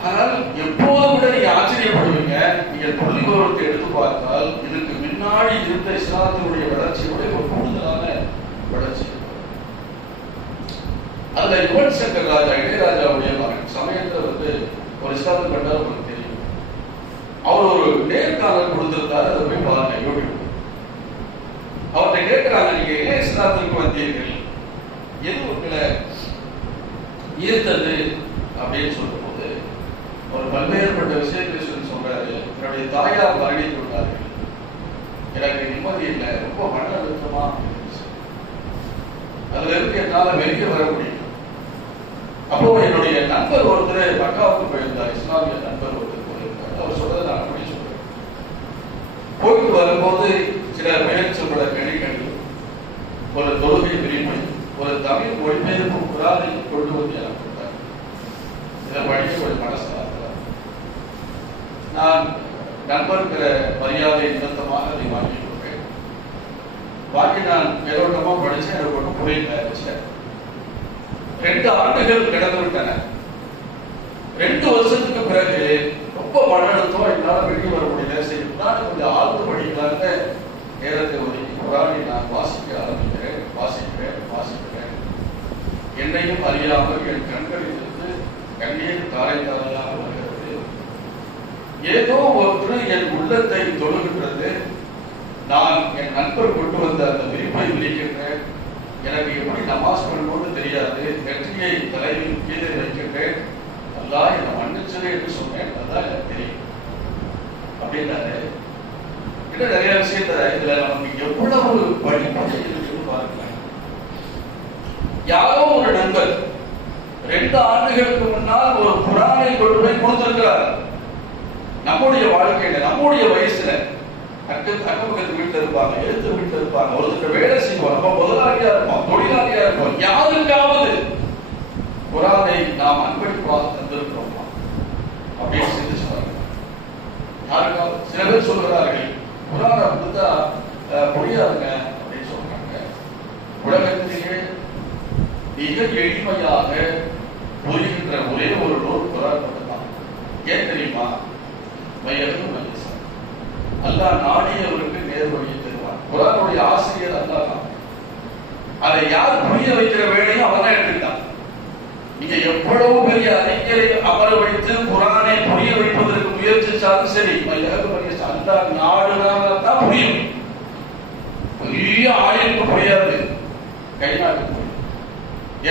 ஆனால் எப்போது கூட நீங்க ஆச்சரியப்படுவீங்க. நீங்க புள்ளி விவரத்தை எடுத்து பார்த்தால் இதுக்கு முன்னாடி இருந்த இஸ்லாத்தினுடைய வளர்ச்சியோட ஒரு கூடுதலான வளர்ச்சி. அதுல யுவன் சங்கர் ராஜா, இளையராஜாவுடைய மகன் சமயத்தில் ஒரு இஸ்லாத்து கண்டார். உங்களுக்கு தெரியும், அவர் ஒரு நேர்காணல் கொடுத்திருந்தாரு. அதை போய் பாருங்க யூடியூப். அவர்கிட்ட கேட்கிறாங்க, நீங்க இளைய இஸ்லாத்திற்கு வந்தீர்கள், எது உங்களை ஈர்த்தது அப்படின்னு சொல்லும் போது ஒரு பல்வேறுபட்ட விஷயங்களை சொல்றாரு. என்னுடைய தாயார் மரணித்து விட்டார்கள், எனக்கு நிம்மதி இல்லை, ரொம்ப மன அழுத்தமா இருந்துச்சு, அதுல இருந்து என்னால வெளியே வர முடியும். அப்போ என்னுடைய நண்பர் ஒருத்தர் மக்காவுக்கு போயிருந்தார், இஸ்லாமிய நண்பர் ஒருத்தர் போயிருந்தார். அவர் சொல்றதை நான் அப்படி சொல்றேன். போயிட்டு வரும்போது சில பெயர் சொல்ற கணிகள், ஒரு தொழுகை விரிமை, ஒரு தமிழ் மொழிபெயர்ப்பு குர்ஆனை கொண்டு வந்து எனக்கு கொடுத்தார். இதை படிக்க ஒரு மனசு நான் நண்பர்கிற மரியாதை நிமித்தமாக அதை வாங்கி கொடுப்பேன். வாங்கி நான் மேலோட்டமா படிச்சேன். எனக்கு ஒன்றும் புரியல. 2 ஆண்டுகள் கடந்து விட்டன. 2 வருஷத்துக்கு பிறகு ரொம்ப மன அழுத்தம், என்னால் வெளியே வர முடியல. சரி, நான் கொஞ்சம் ஆழ்ந்து படிக்கலான்னு நேரத்தை ஒதுக்கி குர்ஆனை நான் வாசிக்க ஆரம்பிக்கிறேன். வாசிக்கிறேன். என்னையும் அறியாமல் என் கண்களிலிருந்து கண்ணீர் தாரை தாரையாக வருகிறது. ஏதோ ஒன்று என் உள்ளத்தை தொழுகின்றது. நான் என் நண்பர் கொண்டு வந்த அந்த விரிப்பை விரிக்கின்றேன். எனக்கு எப்படி நமாஸ் பண்ணும்போது தெரியாது. வெற்றியை தலையில் கீழே வைக்கின்றேன். அல்லாஹ் என்னை மன்னிச்சது என்று சொன்னேன். அதான் எனக்கு தெரியும் அப்படின்னாரு. இன்னும் நிறைய விஷயத்த இதுல நமக்கு எவ்வளவு படிப்பது இருக்குன்னு பாருங்க. யாரோ ஒரு நண்பர் 2 ஆண்டுகளுக்கு முன்னால் ஒரு குர்ஆனை கொண்டு போய் கொடுத்திருக்கிறார். நம்முடைய வாழ்க்கையில, நம்முடைய வயசுல அக்கம்பக்கத்து வீட்டுல இருப்பாங்க, எழுத்து வீட்டுல இருப்பாங்க, ஒருத்தர் வேலை செய்வோம், நம்ம முதலாளியா இருப்போம், தொழிலாளியா இருப்போம். யாருக்காவது குர்ஆனை நாம் அன்பளிப்பாக தந்திருக்கிறோமா அப்படின்னு சிந்திச்சு பாருங்க. யாருக்காவது? சில பேர் சொல்கிறார்கள், குர்ஆனை கொடுத்தா புரியாதுங்க அப்படின்னு சொல்றாங்க. உலகத்திலேயே மிக எளிமையாக புரிகின்ற ஒரே ஒரு நூல் குர்ஆன் மட்டும்தான். ஏன் தெரியுமா? அல்லாஹ் நாடியவருக்கு நேர்வழியை தருவார். குர்ஆனுடைய ஆசிரியர் அல்லாஹ் தான். அதை யார் புரிய வைக்கிற வேலையும் அவன் தான் எடுத்துக்கிட்டான். நீங்க எவ்வளவு பெரிய அறிஞரை அமர வைத்து குர்ஆனை புரிய வைப்பதற்கு முயற்சிச்சாலும் சரி, அல்லாஹ் நாடுனால்தான் புரியும். பெரிய ஆளுக்கு புரியாது, கைநாட்டு புரியும்.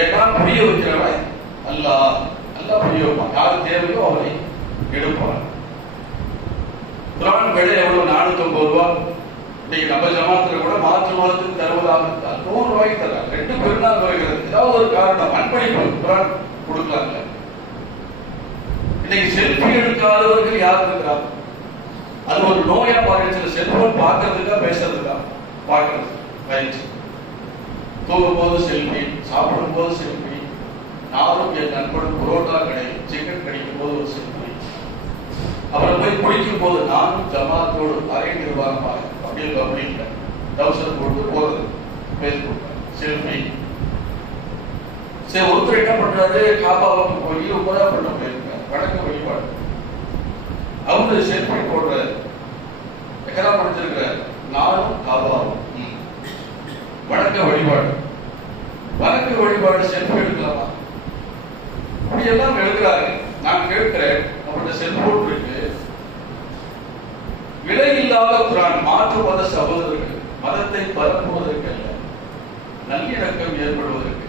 ஏன்னா புரிய வைக்கிறவன் அல்லாஹ் புரிய வைப்பான். யார் தேவையோ அவரை எடுப்பான். குர்ஆன் விலை எவ்வளவு? 450 ரூபாய். இன்னைக்கு நம்ம ஜமாத்துல கூட மாற்று மதத்துக்கு தருவதாக இருந்தால் 100 ரூபாய்க்கு தரலாம். 2 பெருநாள் வருகிறது. ஏதாவது ஒரு காரணம், அன்பளிப்பு குர்ஆன் கொடுக்கலாங்க. இன்னைக்கு செல்ஃபி எடுக்காதவர்கள் யார் இருக்கிறாங்க? அது ஒரு நோயா மாறிடுச்சு. செல்போன் பார்க்கறதுக்கா பேசுறதுக்கா? பார்க்கறது பயிற்சி. தூங்கும் போது செல்ஃபி, சாப்பிடும் போது செல்ஃபி. நானும் என் நண்பன் புரோட்டா கடை சிக்கன் கிடைக்கும் போது ஒரு செல்ஃபி. அவரை போய் குளிக்கும் போது நானும் ஜமாத்தோடு அரை நிர்வாகமாக அப்படி இல்லை, டவுசர் போட்டு போறது, பேஸ்புக் செல்ஃபி. சரி, ஒருத்தர் என்ன பண்றாரு, காபாவுக்கு போய் உபதா பண்ண போயிருக்க வணக்க வழிபாடு, அவரு செல்ஃபி போடுறாரு. எக்கரா படிச்சிருக்கிறார். நானும் காபாவும் வணக்க வழிபாடு செல்ஃபி எடுக்கலாமா? அப்படி எல்லாம் எடுக்கிறாரு. நான் கேட்கிறேன், அவருடைய செல்போன் இருக்கு, விலை இல்லாத குர்ஆன் மாற்று மத சகோதரர்கள் மதத்தை பரப்புவதற்கு அல்ல, நல்லிணக்கம் ஏற்படுவதற்கு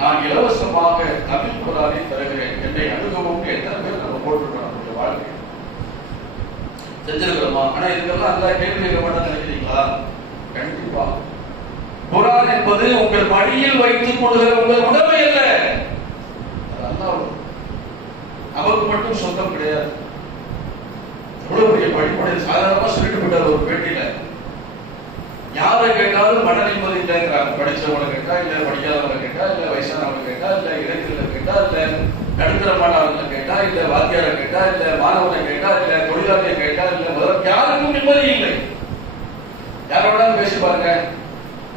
நான் இலவசமாக தமிழ் குர்ஆனை தருகிறேன். என்னை அணுகவும் எத்தனை பேர் நம்ம போட்டுருக்கோம் நம்முடைய வாழ்க்கை செஞ்சிருக்கிறோமா? ஆனா இதுக்கெல்லாம் நல்லா கேள்வி கேட்க மாட்டேன்னு நினைக்கிறீங்களா? கண்டிப்பா குர்ஆன் என்பது உங்கள் மடியில் வைத்துக் கொள்கிற உங்கள் உடமை அல்ல. அல்லாஹ் நமக்கு மட்டும் சொந்தம் கிடையாது. இவ்வளவு பெரிய படிப்படை சாதாரணமா சொல்லிட்டு போயிட்டார் ஒரு பேட்டியில. யாரை கேட்டாலும் மன நிம்மதி இல்லைங்கிறாங்க. படிச்சவங்களை கேட்டா, இல்ல படிக்காதவங்களை கேட்டா, இல்ல வயசானவங்களை கேட்டா, இல்ல இளைஞர்களை கேட்டா, இல்ல நடுத்தரமானவர்களை கேட்டா, இல்ல வாத்தியாரை கேட்டா, இல்ல மாணவனை கேட்டா, இல்ல தொழிலாளியை கேட்டா, இல்ல யாருக்கும் நிம்மதி இல்லை. யாரோட பேசி பாருங்க,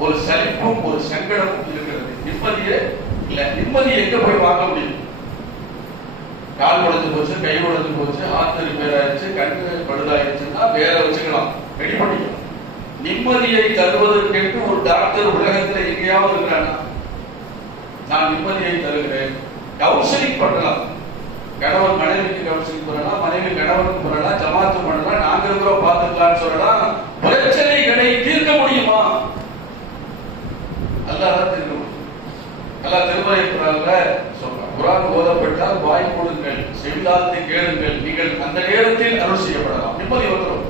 ஒரு சலிப்பும் ஒரு சங்கடமும் இருக்கிறது. நிம்மதியே இல்ல. நிம்மதி எங்க போய் வாங்க முடியும்? கால் உடைஞ்சு போச்சு, கை உடைஞ்சு போச்சு, ஹார்ட் ரிப்பேர் ஆயிடுச்சு, கண்ணு பழுதாயிடுச்சுன்னா வேற வச்சுக்கலாம், ரெடி பண்ணிக்கலாம். நிம்மதியை தருவதற்கு ஒரு டாக்டர் உலகத்தில் எங்கேயாவது இருக்கிறானா? நான் நிம்மதியை தருகிறேன். கவுன்சிலிங் பண்ணலாம். கணவன் மனைவிக்கு கவுன்சிலிங் பண்ணலாம், மனைவி கணவனுக்கு பண்ணலாம், ஜமாத்து பண்ணலாம், நாங்க இருக்கிறோம் பார்த்துக்கலாம்னு சொல்லலாம். பிரச்சனைகளை தீர்க்க முடியுமா? அல்லாஹ் தான் தீர்க்க முடியும். அல்லாஹ் திருமறை குர்ஆன்ல சொல்றான், குர்ஆன் ஓதப்பட்டால் வாய் கொடுங்கள், செவிதாழ்த்தி கேளுங்கள், நீங்கள் அந்த நேரத்தில் அருள் செய்யப்படலாம். நிம்மதி வந்துடும்.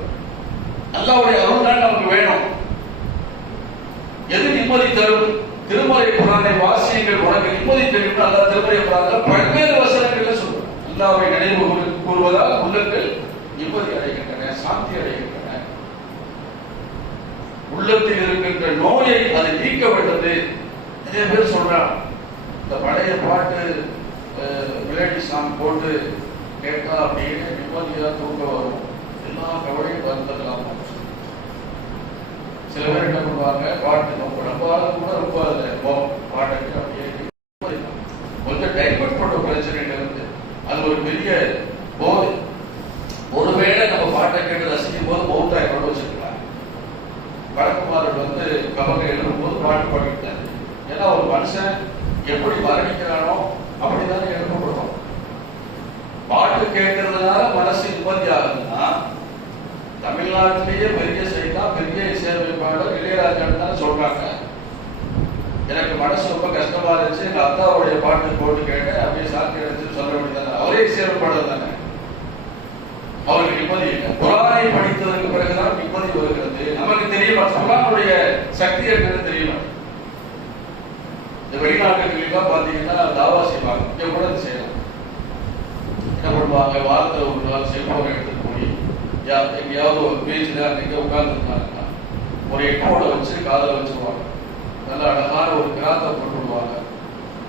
அல்லாஹ்வுடைய அருள் தான் நமக்கு வேணும். எது நிம்மதி தரும்? திருமறை குர்ஆனை வாசியுங்கள், உனக்கு நிம்மதி தெரியும். அல்லாஹ் திருமறை குர்ஆன்ல பல்வேறு வசனங்கள்ல சொல்றான். அல்லாஹ்வை நினைவு கூறுவதால் உள்ளங்கள் நிம்மதி அடைகின்றன, சாந்தி அடைகின்றன. உள்ளத்தில் இருக்கின்ற நோயை அதை நீக்க வேண்டது. நிறைய பேர் சொல்றான், இந்த பழைய பாட்டு மெலடி சாங் போட்டு கேட்டா அப்படின்னு நிம்மதியா தூக்க வரும், எல்லா கவலையும் வந்துடலாம். சில பேர் என்ன பண்ணுவாங்க, பாட்டு நம்ம நம்பாத கூட ரொம்ப பாட்டுக்கு அப்படியே கொஞ்சம் டைவர்ட் பண்ண பிரச்சனைகள் இருந்து அது ஒரு பெரிய போது. ஒருவேளை நம்ம பாட்டை கேட்டு ரசிக்கும் போது மௌத்தாய் கொண்டு வச்சிருக்கலாம். வடக்குமாரர் கவலை எழுதும் போது பாட்டு பாடிட்டாரு. ஏன்னா ஒரு மனுஷன் எப்படி மரணிக்கிறானோ அப்படித்தானே எழுப்பப்படுறோம். பாட்டு கேட்கறதுனால மனசு நிம்மதி ஆகுதுன்னா, தமிழ்நாட்டிலேயே பெரிய சைட்டா பெரிய இசையமைப்பாளர் இளையராஜான்னு தான் சொல்றாங்க. எனக்கு மனசு ரொம்ப கஷ்டமா இருந்துச்சு, எங்க அத்தாவுடைய பாட்டு போட்டு கேட்டேன், அப்படியே சாத்தி அடிச்சு சொல்ல வேண்டியதானே. அவரே இசையமைப்பாளர் தானே, அவருக்கு நிம்மதி இல்லை. குர்ஆனை படித்ததற்கு பிறகுதான் நிம்மதி வருகிறது. நமக்கு தெரியுமா குர்ஆனுடைய சக்தி என்னன்னு தெரியுமா? இந்த வெளிநாட்டுகளுக்கெல்லாம் பாத்தீங்கன்னா தாவா செய்வாங்க, இங்க கூட செய்யலாம். என்ன பண்ணுவாங்க, வாரத்தில் ஒரு நாள் செல்போனை எடுத்துட்டு போய் எங்கேயாவது ஒரு பீச்சில் அன்னைக்கு உட்கார்ந்துருந்தாங்கன்னா ஒரு எக்கோட வச்சு காதல வச்சுருவாங்க. நல்ல அழகான ஒரு கிராத்தை போட்டு விடுவாங்க.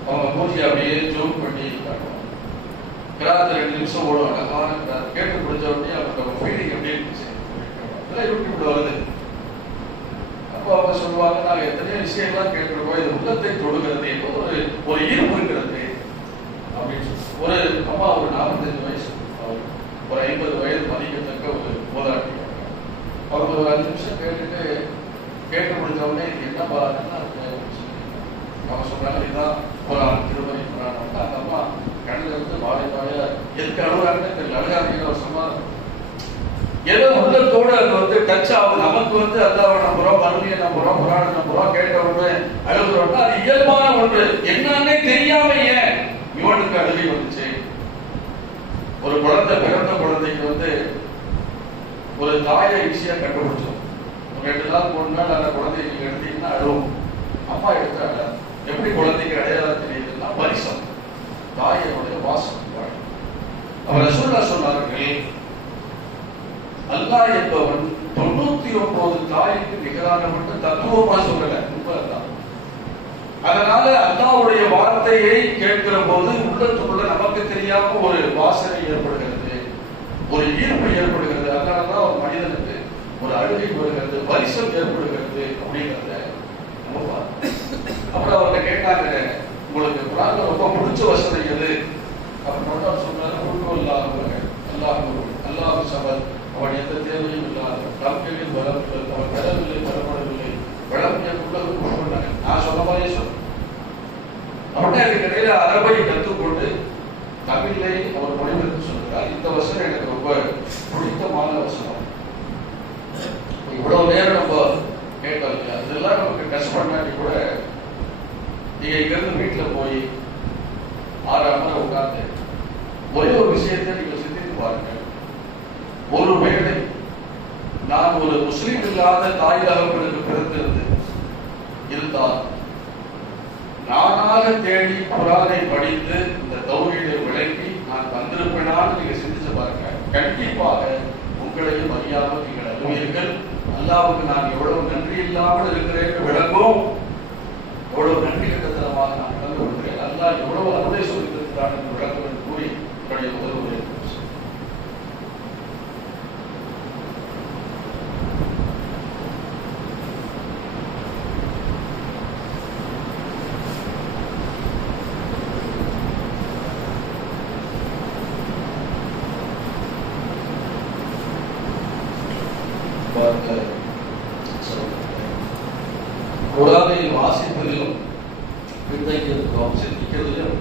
அவங்க பூஜை அப்படியே ஜூம் பண்ணி காட்டுவாங்க. கிராத்து 2 நிமிஷம் ஓடும், அழகான கிராத். கேட்டு பிடிச்ச உடனே அவங்க ஃபீலிங் எப்படி இருந்துச்சு இதெல்லாம் யூடியூப்ல வருது. அப்போ அவங்க சொல்லுவாங்க, நாங்கள் எத்தனையோ விஷயம்லாம் கேட்டுருக்கோம், இது உள்ளத்தை தொடுகிறது, ஏதோ ஒரு ஈர்ப்பு இருக்கிறது அப்படின்னு சொல்லி. ஒரு அம்மா ஒரு 45 வயசு, ஒரு 50 வயது மதிக்கத்தக்க ஒரு போராட்டி. அவங்க ஒரு 5 நிமிஷம் கேட்டு முடிஞ்சவொடனே என்ன பாருன்னா அவங்க சொல்றாங்க, இதுதான் குர்ஆன் திருமறை குர்ஆன். அந்த அம்மா கண்ணில் இருந்து வாழை வாழையா எதுக்கு அழுகுறாங்கன்னு தெரியல, அழுகாதீங்கன்னு ஒரு சமாதானம். ஏதோ உள்ளத்தோடு அது டச் ஆகுது. நமக்கு அல்லாஹ்வை நம்புறோம், மறுமையை நம்புறோம், குர்ஆனை நம்புறோம், கேட்ட உடனே அழுகுறோம்னா அது இயல்பான ஒன்று. என்னன்னே தெரியாம ஏன் இவனுக்கு அழுகை வந்துச்சு? ஒரு குழந்தை, பிறந்த குழந்தைக்கு ஒரு தாயை ஈஸியா கண்டுபிடிச்சோம். ஒரு 2 நாள் 3 நாள் அந்த குழந்தையை நீங்க எடுத்தீங்கன்னா அழுவும். அம்மா எடுத்தாங்க. எப்படி குழந்தைக்கு அடையாளம் தெரியுதுன்னா பரிசம், தாயோடைய வாசம். அவர் ரசூலுல்லாஹ் சொன்னார்கள், அல்லாஹ் என்பவன் 99 தாய்க்கு நிகரானவன் தத்துவமா சொல்லல. அதனால அல்லாஹ்வுடைய வார்த்தையை கேட்கிற போது உள்ளத்துக்குள்ள நமக்கு தெரியாம ஒரு வாசனை ஏற்படுகிறது, ஒரு ஈர்ப்பு ஏற்படுகிறது. அதனாலதான் ஒரு மனிதனுக்கு ஒரு அழுகை வருகிறது, பரிசம் ஏற்படுகிறது அப்படிங்கிறத நம்ம பார்த்தோம். அப்புறம் அவர்கிட்ட கேட்டாங்க, உங்களுக்கு குர்ஆன்ல ரொம்ப பிடிச்ச வசனம் எது அப்படின்னு அவர் சொன்னாரு, அல்லாஹ் சபத், அவன் எந்த தேவையும் இல்லாத, தம்கையில் வரவில்லை, அவன் பெறவில்லை, பெறப்படவில்லை, விளம்பியக்குள்ளது கொண்டாங்க. நான் சொன்ன மாதிரியே சொன்னேன். அப்படின்னா எனக்கு இடையில அரபை கற்றுக்கொண்டு தமிழை அவர் மொழிபெயர்த்து சொல்றார். இந்த வசனம் எனக்கு ரொம்ப பிடித்தமான வசனம். இவ்வளவு நேரம் நம்ம கேட்டோம் இல்லையா, இதெல்லாம் நமக்கு டச் பண்ணாட்டி கூட நீங்க இங்கிருந்து வீட்டுல போய் 6 மணி உட்கார்ந்து ஒரே ஒரு விஷயத்தை நீங்க சிந்தித்து பாருங்க. ஒருவேளை நான் ஒரு முஸ்லீம் இல்லாத தாய் தகப்பனுக்கு பிறந்திருந்து இந்த இதுதான் நானாக தேடி குரானை படித்து இந்த தௌஹீதை விளக்கி நான் வந்திருப்பேனான்னு நீங்க சிந்திச்சு பாருங்க. கண்டிப்பாக உங்களையும் அறியாமல் நீங்கள் அறிவீர்கள். அல்லாஹ்வுக்கு நான் எவ்வளவு நன்றி இல்லாமல் இருக்கிறேன் விளங்கும். எவ்வளவு நன்றி கட்டத்தனமாக நான் நடந்து கொள்கிறேன். அல்லாஹ் எவ்வளவு அருளை சொல்லியிருக்கிறான் என்று விளக்கம் என்று கூறி என்னுடைய முதல் உரை குரானை வாசிப்பதிலும் சிந்திக்கிறதிலும்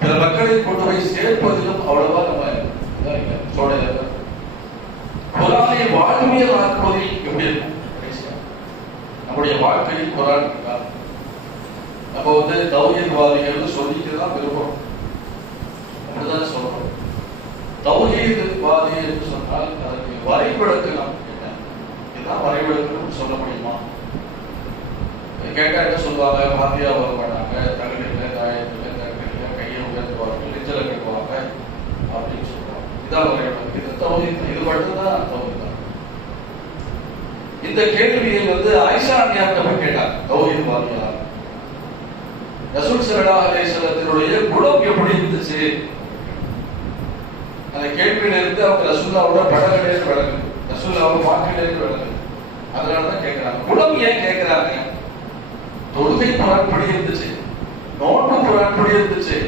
பிற மக்களை கொண்டு போய் சேர்ப்பதிலும் அவ்வளவா நம்ம குரானை வாழ்வியல் ஆக்குவதில் எப்படி இருக்கும்? நம்முடைய வாழ்க்கையில் குரான் இருக்கா? நம்ம தௌஹீத்வாதிகள் சொல்லிட்டு தான் விரும்புறோம், அப்படிதான் சொல்றோம். தௌஹீத்வாதி என்று சொன்னால் அதற்கு வரைவிலக்கணம் என்ன? இதுதான் வரைவிலக்கணம் சொல்ல முடியுமா? கேட்டா என்ன சொல்லுவாங்க? வாத்தியா வர மாட்டாங்க, தகவலில் காயத்தில் தகவலில் கையை உயர்த்துவார்கள், நெஞ்சலை கட்டுவாங்க அப்படின்னு சொல்லுவாங்க. இதான் வரைவிலக்கணம். இது தௌஹீத், இது மட்டும்தான் தௌஹீத். இந்த கேள்வியை ஆயிஷா அன்னியார்ட்ட கேட்டாங்க தௌஹீத்வாதியா. ரசூல் ஸல்லல்லாஹு அலைஹி வஸல்லத்தினுடைய குணம் எப்படி இருந்துச்சு? அந்த கேள்வியில இருந்து அவங்க ரசூலுல்லாஹ்வோட படகடையில் விளங்கு, ரசூலுல்லாஹ்வோட வாக்கிடையில் விளங்கு. அதனாலதான் கேட்கிறாங்க. குணம் ஏன் கேட்கிறாங்க? தொழுகை குரான் படி இருந்துச்சு, நோன்பு குரான் படி இருந்துச்சு,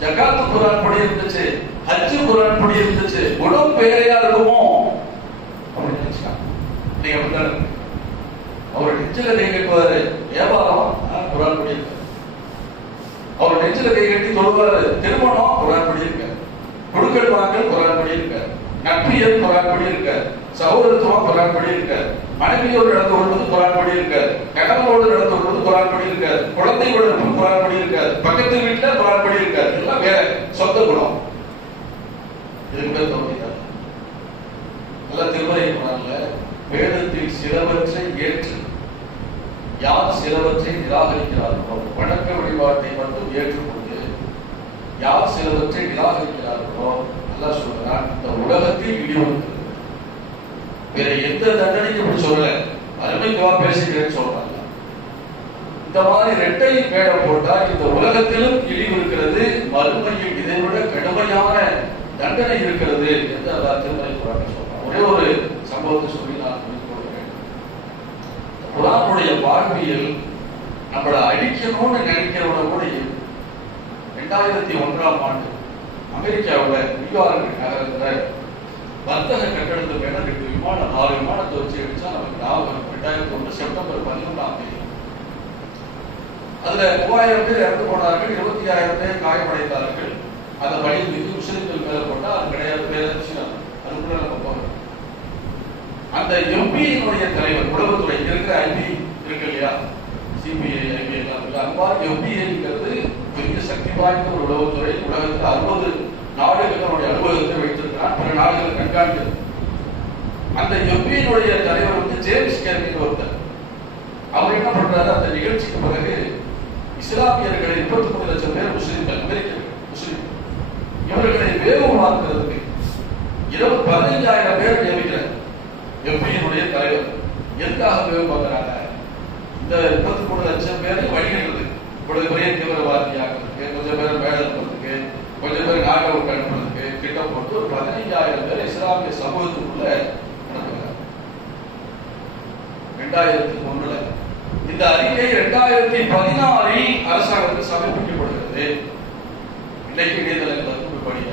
ஜகாத்து குரான் படி இருந்துச்சு, ஹஜ் குரான் படி இருந்துச்சு. குணம் வேறையா இருக்குமோ அப்படின்னு நினைச்சாங்க. நீங்க அப்படிதான் அவர் நெஞ்சில கை கட்டுவாரு, வியாபாரம் குரான் படி இருக்காரு. அவர் நெஞ்சில கை கட்டி தொழுவாரு, திருமணம் குரான் படி இருக்காரு, கொடுக்கல் வாங்கல் குரான் படி இருக்காரு, நட்பியல் குரான் படி இருக்காரு, சகோதரத்துவம் குரான் படி இருக்காரு, மனைவியோடு நடந்து கொள்வது குரான் படி இருக்காரு, கணவனோடு நடந்து கொள்வது குரான் படி இருக்காரு, குழந்தை வளர்ப்பு குரான் படி இருக்காரு, பக்கத்து வீட்டுல குரான் படி இருக்காரு. எல்லாம் வேற சொந்த குணம். இதுக்கு பேர் தௌஹீத். நல்ல திருமறை குரான்ல வேதத்தில் சிலவற்றை ஏற்று யார் சிலவற்றை நிராகரிக்கிறார்களோ, வணக்க வழிபாட்டை மட்டும் ஏற்றுக்கொண்டு யார் சிலவற்றை நிராகரிக்கிறார்களோ அல்லாஹ் சொல்றான், இந்த உலகத்தில் இழிவு. வேற எந்த தண்டனைக்கு இப்படி சொல்ல, அருமைக்குவா பேசுகிறேன்னு சொல்றாங்க. இந்த மாதிரி இரட்டை வேடம் போட்டா இந்த உலகத்திலும் இழிவு இருக்கிறது, மறுமையில் இதை விட கடுமையான தண்டனை இருக்கிறது என்று அல்லாஹ் திருமறை குரான்ல சொல்றான். ஒரே ஒரு சம்பவத்தை சொல்லி நான் முடித்துக் கொள்கிறேன். குரானுடைய வாழ்வியல் நம்மளை அழிக்கணும்னு நினைக்கிறவன கூட 2001ஆம் ஆண்டு அமெரிக்காவில் நியூயார்க் நகரத்துல வர்த்தக கட்டடத்து மேல 2 விமானம் 4 விமானத்தை வச்சு அடிச்சா நமக்கு ஞாபகம் 2001 செப்டம்பர் 11ஆம் தேதி. அதுல 3000 பேர் இறந்து போனார்கள், 26,000 பேர் காயமடைந்தார்கள். அந்த பணி மீது முஸ்லிம்கள் மேல போட்டா அது கிடையாது, அதுக்குள்ள நம்ம போகிறோம். அந்த எம்பியினுடைய தலைவர், உளவுத்துறை இருக்கிற ஐபி இருக்கு இல்லையா, சிபிஐ ஐபி எல்லாம் இல்லை, அவ்வாறு எம்பிங்கிறது பெரிய சக்தி வாய்ந்த ஒரு உளவுத்துறை. உலகத்தில் 60 நாடுகளுடைய அலுவலகத்தை வைத்திருக்கிறார், பிற நாடுகள் கண்காணிக்கிறது. அந்த எம்பியினுடைய தலைவர் ஜேம்ஸ் கேர்பின் ஒருத்தர். அவர் என்ன பண்றாரு, அந்த நிகழ்ச்சிக்கு பிறகு இஸ்லாமியர்களை 33 லட்சம் பேர் முஸ்லிம்கள், அமெரிக்கர்கள் முஸ்லிம், இவர்களை வேவு பார்க்கிறதுக்கு 15,000 பேர் நியமிக்கிறார் எம்பியினுடைய தலைவர். எதுக்காக வேவு பார்க்கிறாங்க? இந்த 33 லட்சம் பேரை வழிகிறது, இவ்வளவு பெரிய தீவிரவாதியாகிறதுக்கு, கொஞ்சம் பேரை மேல இருப்பதுக்கு, கொஞ்சம் பேர் நாட்டை விட்டு அனுப்புறதுக்கு திட்டம் போட்டு ஒரு 15,000 பேர் இஸ்லாமிய சமூகத்துக்குள்ள அனுப்புகிறார் 2001. இந்த அறிக்கை 2016 அரசாங்கத்துக்கு சமர்ப்பிக்கப்படுகிறது. இன்னைக்கு இணையதளங்கள் படிக்க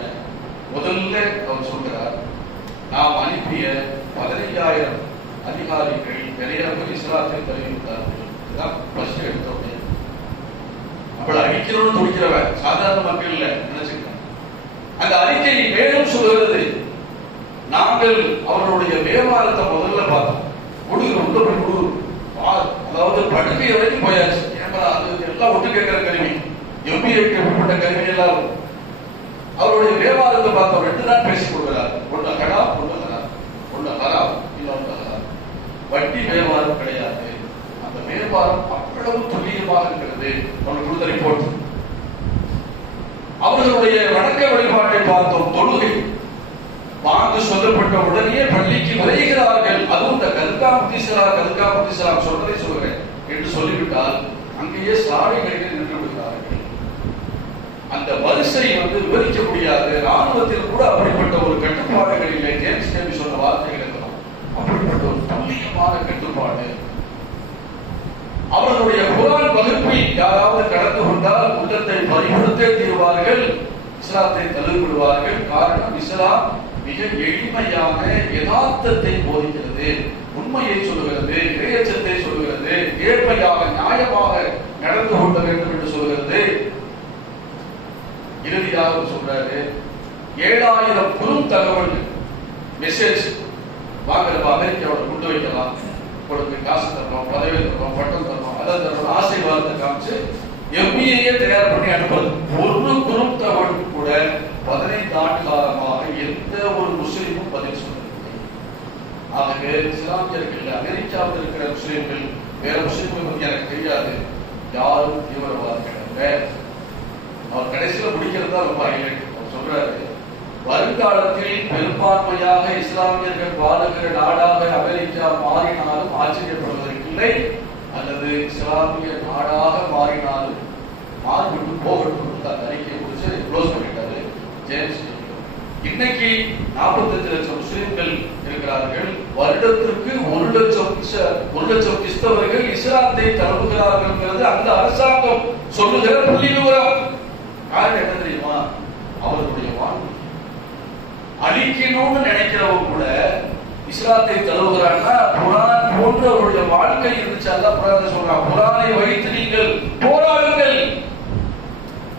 முதல்ல அவர் சொல்கிறார், நாம் அனுப்பிய 15,000 அதிகாரிகள் நிறைய பேர் இஸ்லாத்தை தெரிவித்தார்கள். இதுதான் ஃபர்ஸ்ட் எடுத்தோம். நம்மளை அடிக்கணும்னு துடிக்கிறவன் சாதாரண மக்கள் இல்ல நினைச்சுக்கிறேன். அந்த அறிக்கை மேலும் சொல்கிறது, நாங்கள் அவர்களுடைய வியாபாரத்தை முதல்ல பார்த்தோம். அதாவது படுக்கை வரைக்கும் போயாச்சு. எல்லாம் ஒட்டு கேட்கிற கருவி, எம்பிஏக்கு உட்பட்ட கருவி எல்லாம் அவருடைய வியாபாரத்தை பார்த்தோம். 2 தான் பேசிக் கொள்கிறார். ஒன்று ஹராம், ஒன்று ஹராம், ஒன்று ஹராம், இன்னொன்று ஹராம். வட்டி வியாபாரம் கிடையாது. அந்த அப்படியே சாலைகளில் நின்று விடுகிறார்கள். அந்த வரிசை விவரிக்க முடியாது. ராணுவத்தில் கூட அப்படிப்பட்ட ஒரு கட்டுப்பாடுகள் இல்லை. ஜேம்ஸ் கேபி சொன்ன வார்த்தைகள் இருக்கலாம். அப்படிப்பட்ட ஒரு துல்லியமான கட்டுப்பாடு. அவர்களுடைய குர்ஆன் வகுப்பில் யாராவது கடந்து கொண்டால் உள்ளத்தை பறிகொடுத்தே தீர்வார்கள், இஸ்லாத்தை தழுவிவிடுவார்கள். காரணம், இஸ்லாம் மிக எளிமையான யதார்த்தத்தை போதிக்கிறது, உண்மையை சொல்லுகிறது, இறையச்சத்தை சொல்லுகிறது, நேர்மையாக நியாயமாக நடந்து கொள்ள வேண்டும் என்று சொல்கிறது. இறுதியாக சொல்றாரு, 7000 குறும் தகவல் மெசேஜ் வாங்குறப்ப அமெரிக்காவோட கொண்டு வைக்கலாம், உங்களுக்கு காசு தரணும், பதவி தரணும், பட்டம் தரணும், அதை தரணும், ஆசீர்வாதத்தை காமிச்சு எம்பிஏ தயார் பண்ணி அனுப்புறது. ஒரு குறும் தகவல் கூட 15 ஆண்டு காலமாக எந்த ஒரு முஸ்லீமும் பதில் சொல்லவில்லை. ஆகவே இஸ்லாமியர்கள், அமெரிக்காவில் இருக்கிற முஸ்லீம்கள், வேற முஸ்லீம்கள் பற்றி எனக்கு தெரியாது, யாரும் தீவிரவாதிகள் அல்ல. அவர் கடைசியில் முடிக்கிறது தான் ரொம்ப ஹைலைட். அவர் சொல்றாரு, வருங்காலத்தில் பெரும்பான்மையாக இஸ்லாமியர்கள் வாழுகிற நாடாக அமெரிக்கா மாறினாலும் ஆச்சரியப்படுவதற்கில்லை, அல்லது இஸ்லாமிய நாடாக மாறினாலும் மாறிவிட்டு போகட்டும். அந்த அறிக்கையை குறித்து க்ளோஸ் பண்ணிட்டாரு ஜேம்ஸ். இன்னைக்கு 45 லட்சம் முஸ்லிம்கள் இருக்கிறார்கள். வருடத்திற்கு 1 லட்சம் கிறிஸ்தவர்கள் இஸ்லாத்தை தழுவுகிறார்கள். அந்த அரசாங்கம் சொல்லுகிற புள்ளி விவரம். காரணம் என்ன தெரியுமா? அவர்களுடைய வாழ்க்கை அழிக்கணும்னு நினைக்கிறவங்க கூட இஸ்லாத்தை தழுவுகிறாங்கன்னா குர்ஆன் போன்ற அவருடைய வாழ்க்கை இருந்துச்சு. அல்லாஹ் குர்ஆன்ல சொல்றான், குர்ஆனை வைத்து நீங்கள் போராடுங்கள்.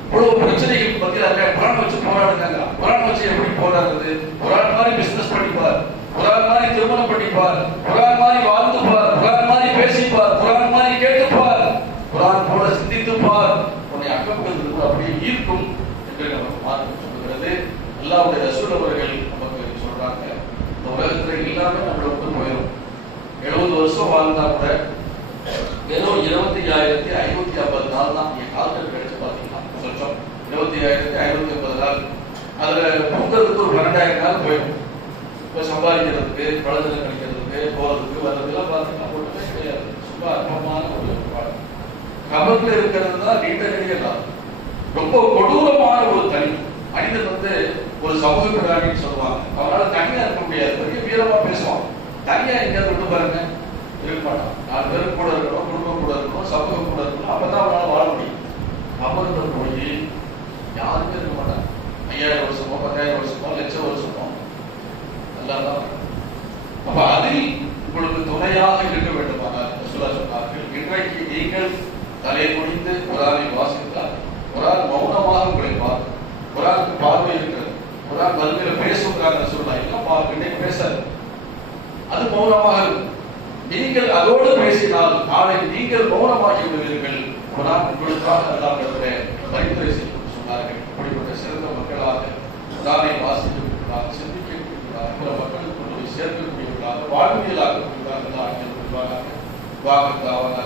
இவ்வளவு பிரச்சனைகள் பத்தியாக குர்ஆன் வச்சு போராடுங்க. குர்ஆன் வச்சு எப்படி போராடுறது? குர்ஆன் மாதிரி பிசினஸ் பண்ணிப்பார், குர்ஆன் மாதிரி திருமணம் பண்ணிப்பார், குர்ஆன் மாதிரி வாழ்ந்துப்பார், குர்ஆன் மாதிரி பேசிப்பார், குர்ஆன் மாதிரி கேட்டுப்பார், குர்ஆன் போல சிந்தித்துப்பார். உன்னை அக்கப்பட்டது அப்படியே ஈர்க்கும் என்று நம்ம மார்க்கம் சொல்லுகிறது. அல்லாஹ்வுடைய ரசூல் அவர்கள் நமக்கு சொல்றாங்க, இந்த உலகத்துல எல்லாமே நம்மளை விட்டு போயிடும். 70 வருஷம் வாழ்ந்தா கூட வெறும் 25,550 நாள் தான் என் காலத்தில் கிடைச்சு பார்த்தீங்கன்னா சொச்சம் 25,550 நாள். அதுல பொங்கலுக்கு ஒரு 12,000 நாள் போயிடும். இப்போ சம்பாதிக்கிறதுக்கு, பழத்துல கிடைக்கிறதுக்கு, போறதுக்கு, வர்றதுலாம் பார்த்தீங்கன்னா ஒன்றுமே கிடையாது. ரொம்ப அற்பமான ஒரு பாடம். கபர்ல இருக்கிறது தான் நீண்ட நெடியலாம். ரொம்ப கொடூரமான ஒரு தனி மனிதன் ஒரு சமூக பிராணின்னு சொல்லுவாங்க. அவனால தனியா இருக்க முடியாது. பெரிய வீரமா பேசுவான். தனியா எங்கேயாவது விட்டு பாருங்க, இருக்க மாட்டான். 4 பேருக்கு கூட இருக்கணும், குடும்பம் கூட இருக்கணும், சமூகம் கூட இருக்கணும். அப்பதான் அவனால வாழ முடியும். கபர்ல போய் யாருமே இருக்க மாட்டாங்க. 5000 வருஷமோ 10,000 வருஷமோ லட்சம் வருஷமோ அல்லாதான். அப்ப அதில் உங்களுக்கு துணையாக இருக்க வேண்டுமானால் ரசூலுல்லாஹ் சொன்னார்கள், இன்றைக்கு நீங்கள் தலை குனிந்து குர்ஆனை வாசித்தால் குர்ஆன் மௌனமாக உங்களை பார்க்கும். குர்ஆனுக்கு பார்வை இருக்கிறது. குர்ஆன் மறுமையில பேசுகிறாங்க ரசூலுல்லாஹ். இன்னும் இன்னைக்கு பேசாது, அது மௌனமாக இருக்கும். நீங்கள் அதோடு பேசினால் நாளை நீங்கள் மௌனமாகி விடுவீர்கள். குர்ஆன் உங்களுக்காக அல்லாஹ்விடத்திலே பரிந்துரை செய்து சொன்னார்கள். இப்படிப்பட்ட சிறந்த மக்களாக குர்ஆனை வாசிக்கக்கூடியவர்களாக, சிந்திக்கக்கூடியவர்களாக, பிற மக்களுக்கு கொண்டு போய் சேர்க்கக்கூடியவர்களாக, வாழ்வியலாக்கக்கூடியவர்களாக ஆக்கியவர்களாக வாகத்தாவாக